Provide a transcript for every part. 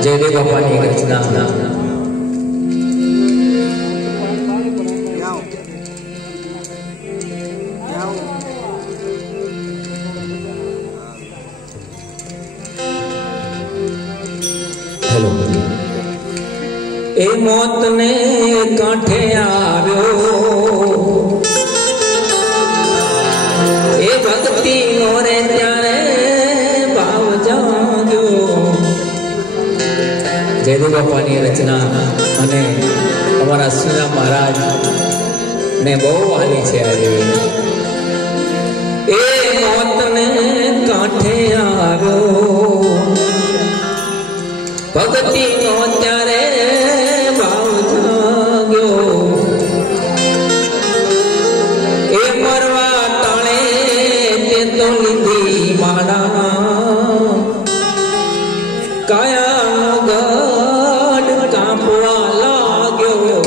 જયદેવ બાપાની એક રચના હેલો એ મોત ને કાંઠે આવ્યો એ ભક્તિ મોરે ત્યારે ભાવ જાગ્યો જયદેવ બાપાની રચના અને અમારા સુના મહારાજ ને બહુ વાલી છે આજે એ મોત ને કાંઠે આવ્યો ભક્તિ નો ત્યારે ભાવ જાગ્યો એ મરવા તાણે તે તો લીધી માળા કાયાનો ગઢ કાપવા લાગ્યો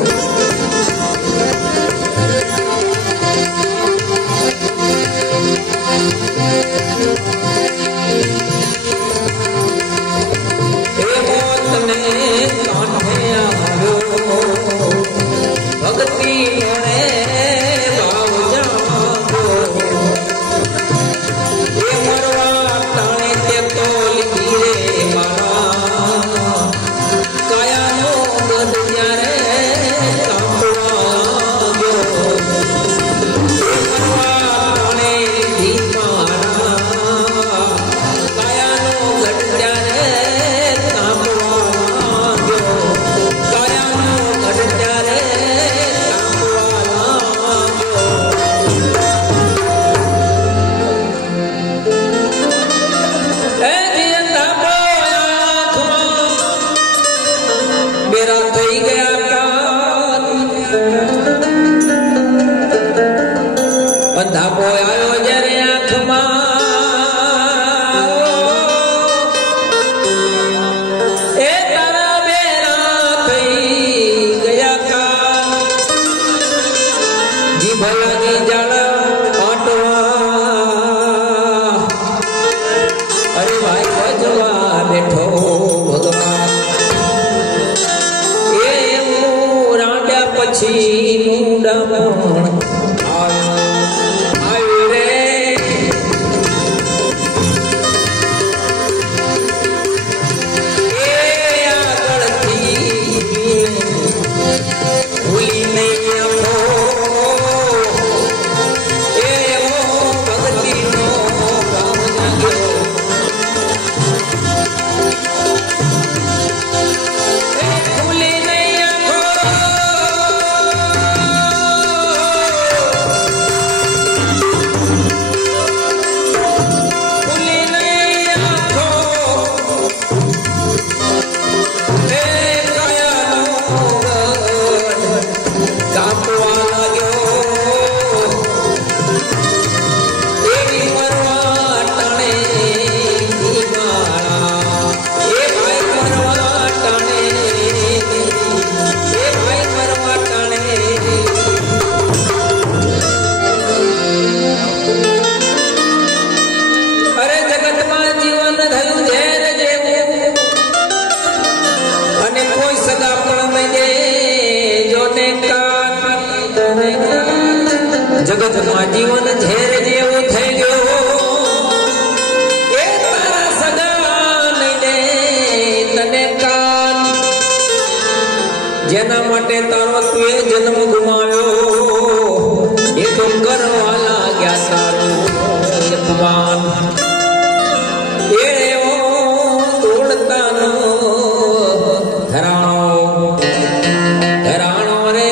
જગતમાં જીવન ઝેર જેવું થઈ ગયું એ તારા સગા લઈને તને કાન જેના માટે તારો તુએ જન્મ ગુમાવ્યો એ તો કરવા લાગ્યા તારું અપમાન એ તોડતા નો ધરાણો ધરાણો રે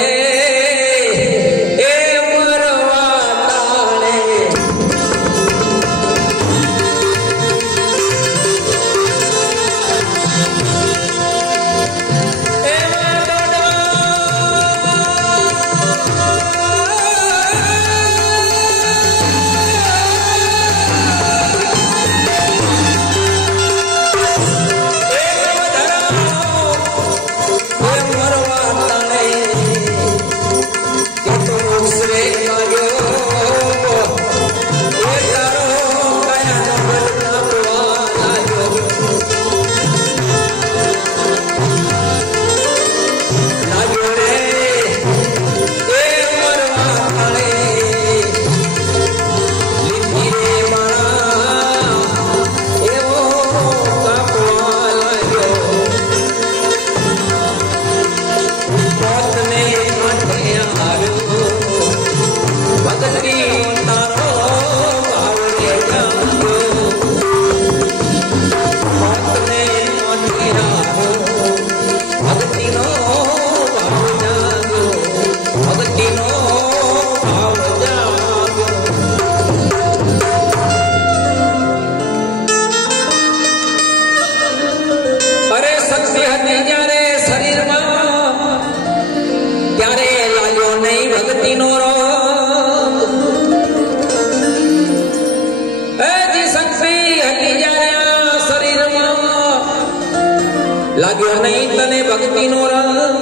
लाग्यो नहीं तने भक्ति नो रंग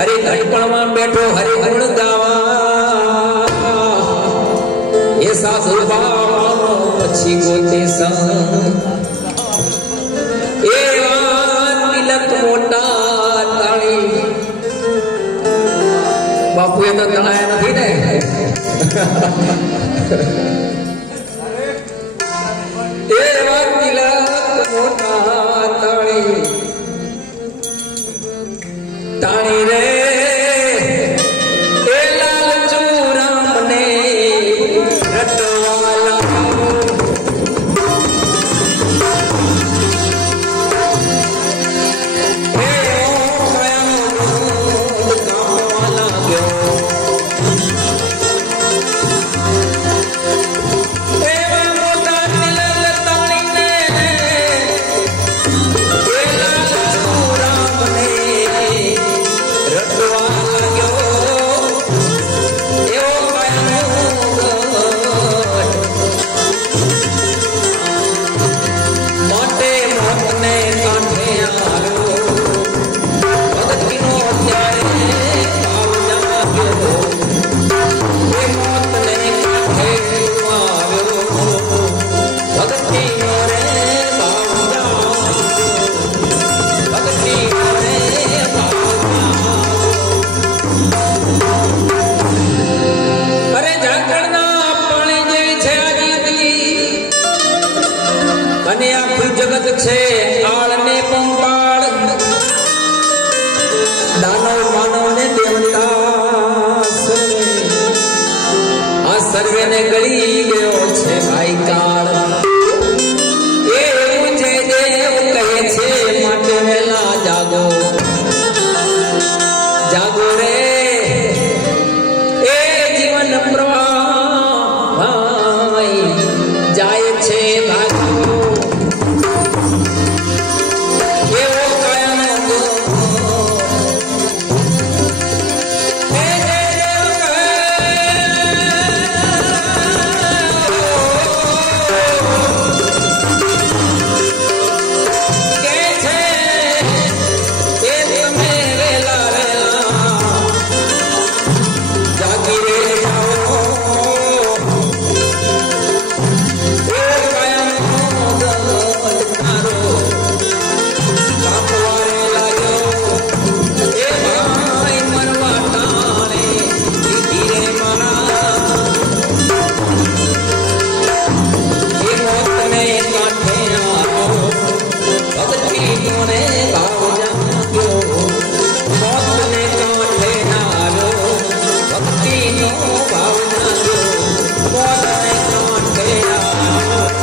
अरे घटपण में बैठो हरे गुण गावा ये सासु पछी गोते संग ए तिलक मोटा ताणी बापू ये तो तणाया नहीं ने